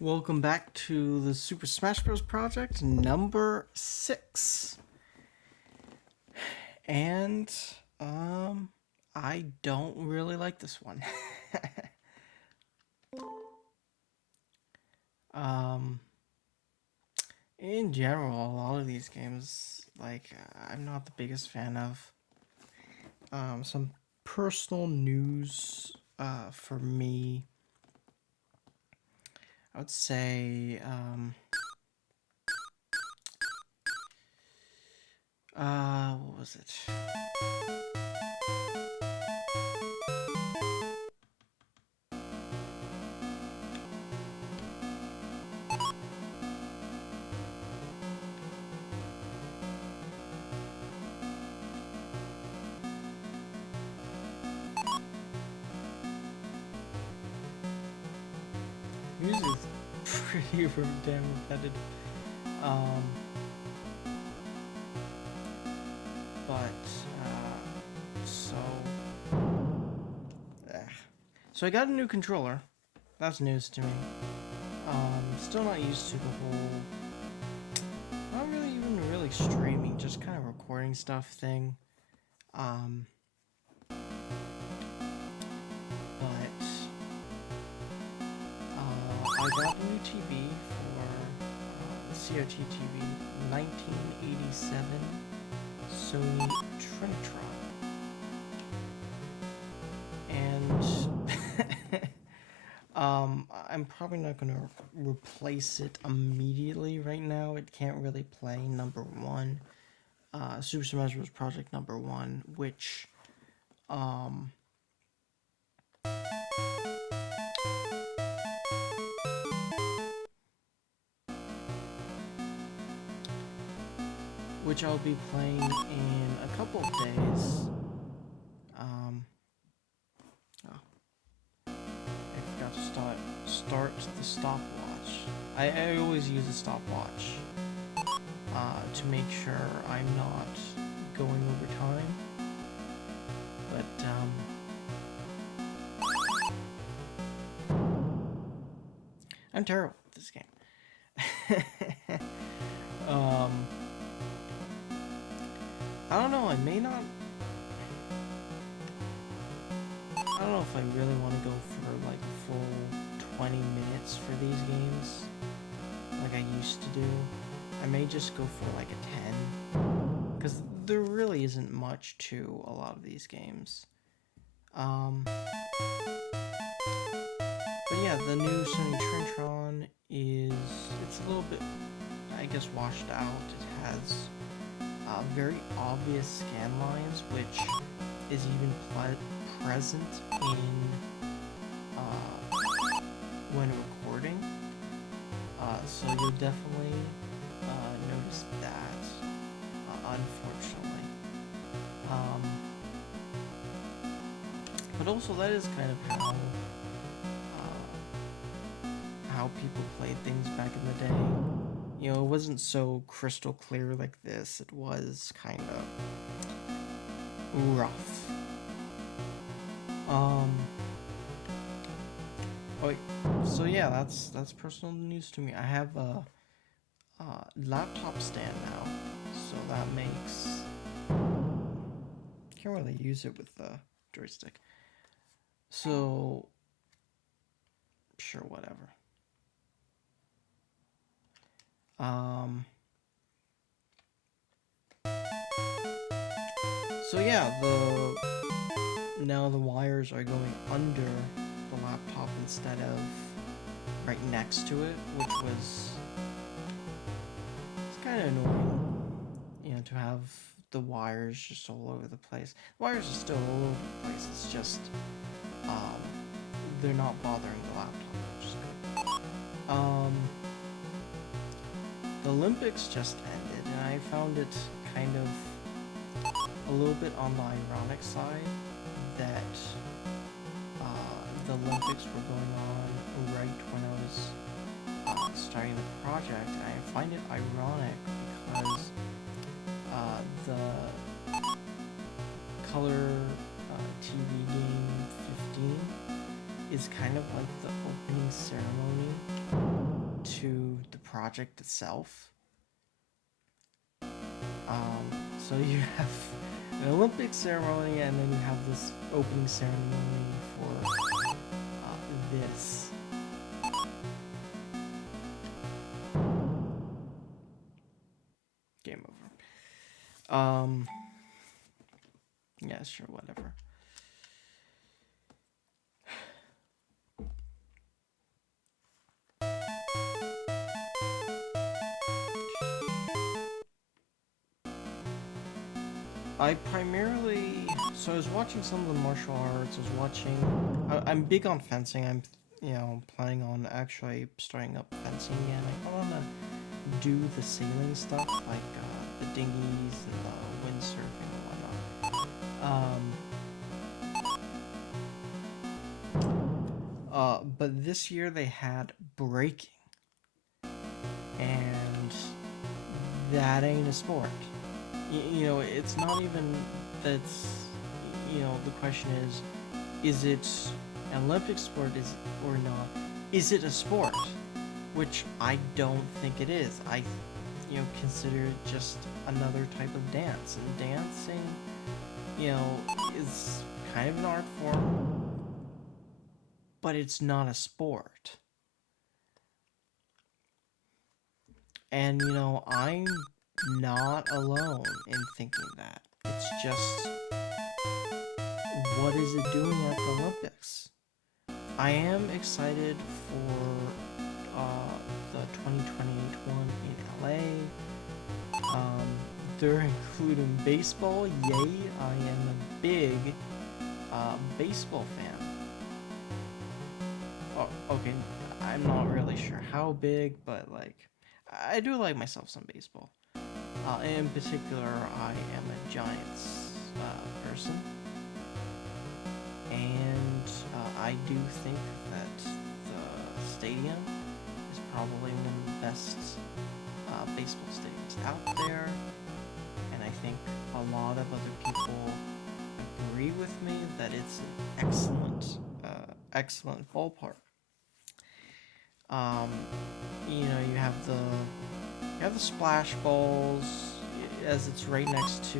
Welcome back to the Super Smash Bros. Project number 6. And, I don't really like this one. um, in general, a lot of these games, I'm not the biggest fan of. Some personal news, for me, I would say, what was it? Music is pretty damn repetitive. Um, so, so I got a new controller. That's news to me. Still not used to the whole, not really even really streaming, just kind of recording stuff thing. But I got a new TV for the CRT TV, 1987 Sony Trinitron. And I'm probably not going to replace it immediately right now. It can't really play number 1, Super Smash Bros. Project number 1, which I'll be playing in a couple of days. I forgot to start the stopwatch. I always use a stopwatch to make sure I'm not going over time. But I'm terrible at this game. I don't know, I don't know if I really want to go for like a full 20 minutes for these games, like I used to do. I may just go for like a 10, because there really isn't much to a lot of these games. But yeah, the new Sony Trinitron it's a little bit, I guess, washed out. It has very obvious scan lines, which is even present in when recording. So you'll definitely notice that, unfortunately. But also that is kind of how people played things back in the day. You know, it wasn't so crystal clear like this. It was kind of rough. So yeah, that's personal news to me. I have a laptop stand now, so that makes, can't really use it with the joystick. So sure, whatever. So yeah, now the wires are going under the laptop instead of right next to it, which was, it's kind of annoying, you know, to have the wires just all over the place. The wires are still all over the place, it's just, they're not bothering the laptop, which is good. The Olympics just ended, and I found it kind of a little bit on the ironic side that the Olympics were going on right when I was starting the project. And I find it ironic because the color TV game 15 is kind of like the opening ceremony project itself. So you have an Olympic ceremony, and then you have this opening ceremony for this. Game over. Yeah, sure, whatever. I so I was watching some of the martial arts. I'm big on fencing. I'm, planning on actually starting up fencing again. I want to do the sailing stuff, like the dinghies and the windsurfing and whatnot. But this year they had breaking, and that ain't a sport. It's not even that's, the question is it an Olympic sport or not? Is it a sport? Which I don't think it is. I, consider it just another type of dance. And dancing, is kind of an art form, but it's not a sport. And, I'm not alone in thinking that. It's just, what is it doing at the Olympics? I am excited for the 2028 one in LA. They're including baseball. Yay! I am a big baseball fan. Oh, okay. I'm not really sure how big, but I do like myself some baseball. In particular, I am a Giants person, and I do think that the stadium is probably one of the best baseball stadiums out there, and I think a lot of other people agree with me that it's an excellent ballpark. You have the splash balls, as it's right next to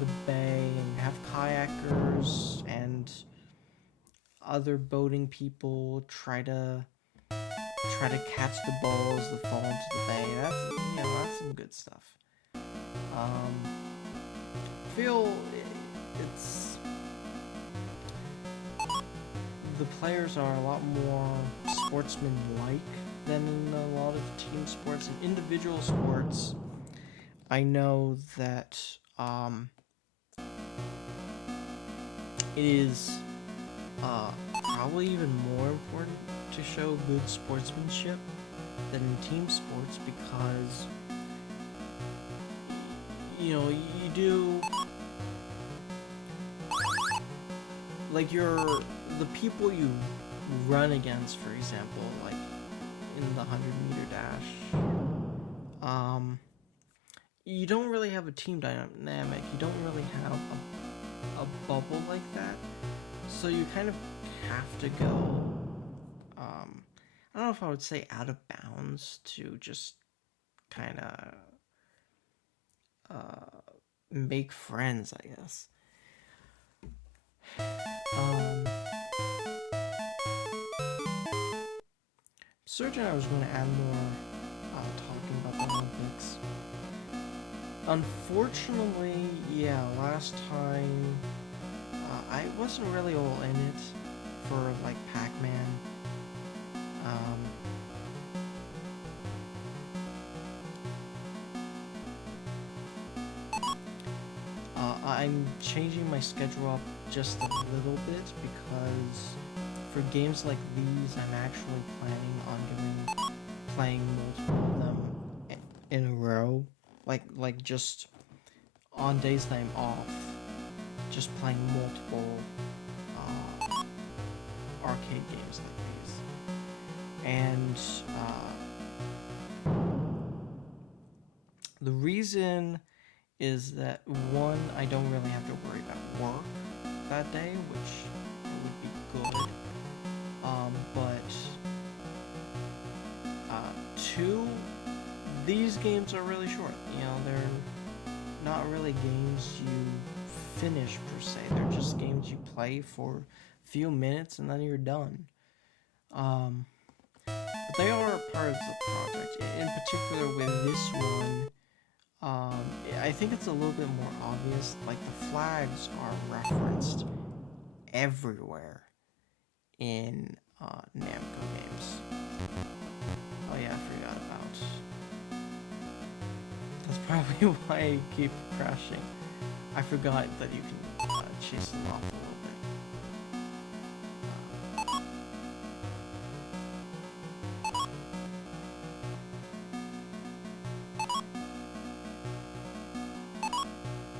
the bay, and you have kayakers and other boating people try to catch the balls that fall into the bay. That's some good stuff. Feel it's the players are a lot more sportsman-like than in a lot of team sports. In individual sports, I know that it is probably even more important to show good sportsmanship than in team sports, because you do, like, the people you run against, for example, like in the 100-meter dash, you don't really have a team dynamic. You don't really have a bubble like that, so you kind of have to go, I don't know if I would say out of bounds, to just kind of make friends, I guess. Certain I was going to add more talking about the Olympics. Unfortunately, last time I wasn't really all in it for like Pac-Man. I'm changing my schedule up just a little bit, because for games like these, I'm actually planning on playing multiple of them in a row, like just on days that I'm off, just playing multiple arcade games like these. And the reason is that, one, I don't really have to worry about work that day, which would be good. But two, these games are really short. You know, they're not really games you finish per se. They're just games you play for a few minutes and then you're done. But they are part of the project. In particular with this one, I think it's a little bit more obvious. Like the flags are referenced everywhere in Namco games. Oh yeah, I forgot about. That's probably why I keep crashing. I forgot that you can chase them off a little bit.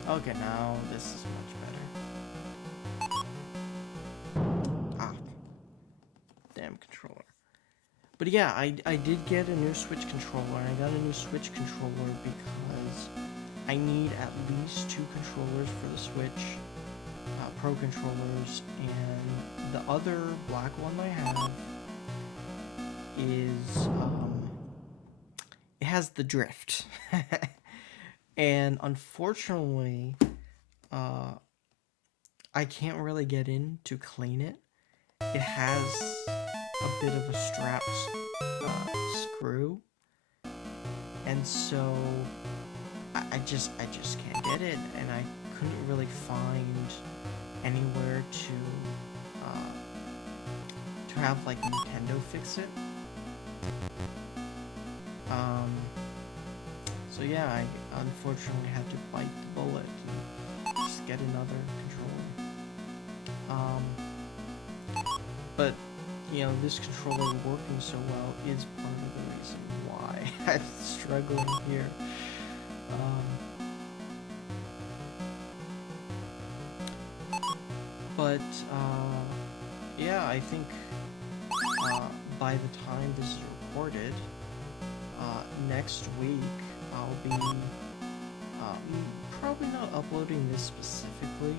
Okay, now this is much better. Ah, damn controller. But yeah, I did get a new Switch controller, and I got a new Switch controller because I need at least 2 controllers for the Switch, Pro controllers, and the other black one I have is, it has the drift. And unfortunately, I can't really get in to clean it. It has a bit of a strapped screw, and so I just can't get it, and I couldn't really find anywhere to have like Nintendo fix it. So yeah, I unfortunately had to bite the bullet and just get another controller. But you know, this controller working so well is part of the reason why I'm struggling here. But yeah, I think by the time this is recorded, next week I'll be probably not uploading this specifically,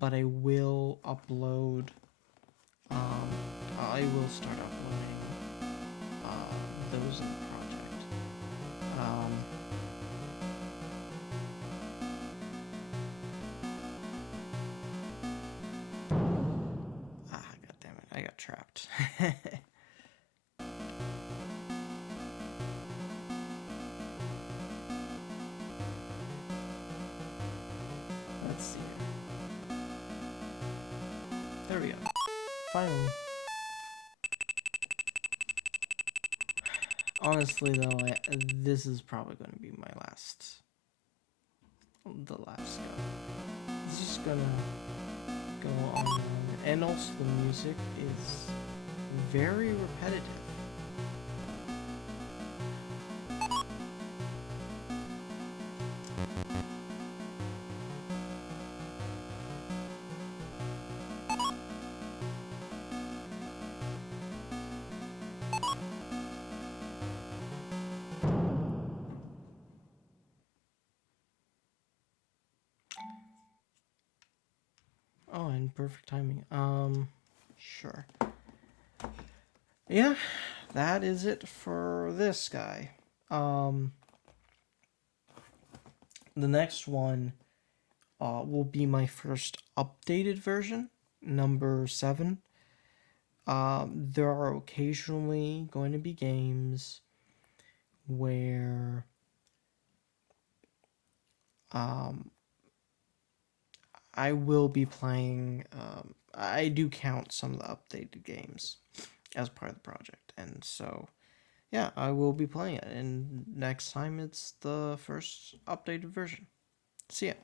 but I will upload. I will start uploading those in the project. God damn it! I got trapped. Let's see. There we go. Finally. Honestly, though, this is probably going to be my last go. This is gonna go on, and also the music is very repetitive. Oh, and perfect timing. Sure. Yeah, that is it for this guy. The next one will be my first updated version, number 7. There are occasionally going to be games where I will be playing. I do count some of the updated games as part of the project, and so yeah, I will be playing it. And next time, it's the first updated version. See ya.